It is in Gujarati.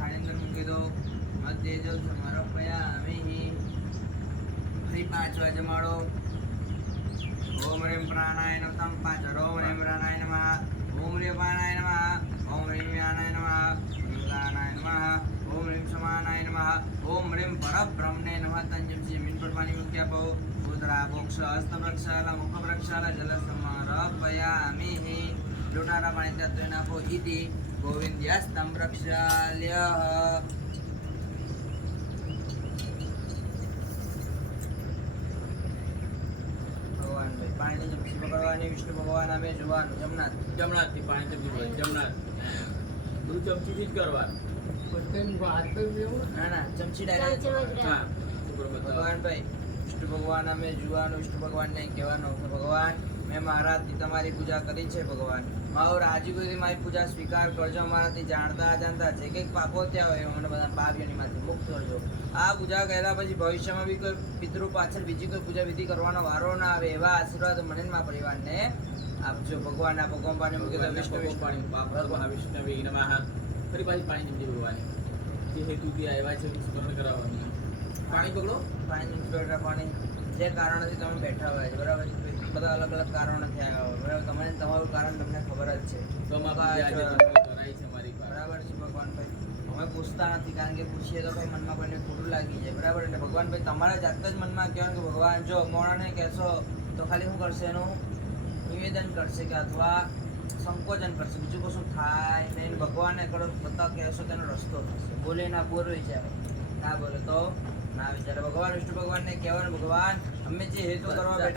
થાળી અંદર મૂકી દો. મધ્ય જો સમર્પયામિ. ફરી 5 વાર જમાડો. ઓમ રેમ પ્રાણાય નમઃ 5 વાર. ઓમ રેમ પ્રાણાય નમઃ. ઓમ રેમ પ્રાણાય નમઃ. ઓમ રેમ વ્યાનાય નમઃ. ઓમ ગાનાય નમઃ. ઓમ રેમ સમાનાય નમઃ. ઓમ રેમ પરબ્રહ્મને નમઃ. તંજમ જમીન પર પાણી મૂકી આપો. ઉદરા બોક્ષ હસ્ત પ્રક્ષાલ મુખ પ્રક્ષાલ જલ સમર્પયામિ. લોટાના પાણી ત્યાં ધોઈ નાખો. ઇતિ ગોવિંદ્યાસ્તમ પ્રક્ષાલ્ય. પાણી ચમચી પકડવાની. વિષ્ણુ ભગવાન નામે જોવાનું. જમનાથ જમનાથથી પાણી ચમચી જમનાથ બધું ચમચીથી જ કરવાનું. ના ચમચી ડાયરેક્ટ. હા ભગવાન ભાઈ વિષ્ણુ ભગવાન નામે જોવાનું. વિષ્ણુ ભગવાનને કહેવાનું કે ભગવાન મેં મારાથી તમારી પૂજા કરી છે. ભગવાન મારો રાજીવથી મારી પૂજા સ્વીકાર કરજો. મારાથી જાણતા અજાણતા જે કંઈક પાપો થયા હોય મને બધા પાપીઓનીમાંથી મુક્ત કરજો. આ પૂજા કર્યા પછી ભવિષ્યમાં બી કોઈ પિતૃ પાછળ બીજી કોઈ પૂજા વિધિ કરવાનો વારો ના આવે એવા આશીર્વાદ મને મારા પરિવારને આપજો. ભગવાનના ભગવાન પાણી મૂકી દો. વિષ્ણુ પાણી ભગવાન વિષ્ણવે નમઃ. ફરી પાછી પાણી ચમચી ભગવાન જે હેતુથી આવ્યા છે સ્મરણ કરાવવાનું. પાણી પકડો. પાણી જે કારણથી તમે બેઠા હોય છે બરાબર. બધા અલગ અલગ કારણો થયા હોય બરાબર. તમને તમારું કારણ તમને ખબર જ છે. તો કરાય છે મારી પાસે. બરાબર છે ભગવાન ભાઈ. અમે પૂછતા નથી કારણ કે પૂછીએ તો ભાઈ મનમાં કોઈને ખોટું લાગી જાય બરાબર. એટલે ભગવાન ભાઈ તમારા જાત જ મનમાં કહેવાનું કે ભગવાન જો મોણાને કહેશો તો ખાલી શું કરશે એનું નિવેદન કરશે કે અથવા સંકોચન કરશે. બીજું કશું થાય નહીં. ભગવાનને કરો બધા કહેશો તેનો રસ્તો થશે. બોલે ના બોલ વિચારે ના બોલે તો ના વિચારે. ભગવાન વિષ્ણુ ભગવાનને કહેવાનું ભગવાન અમે જે હેતુ કરવા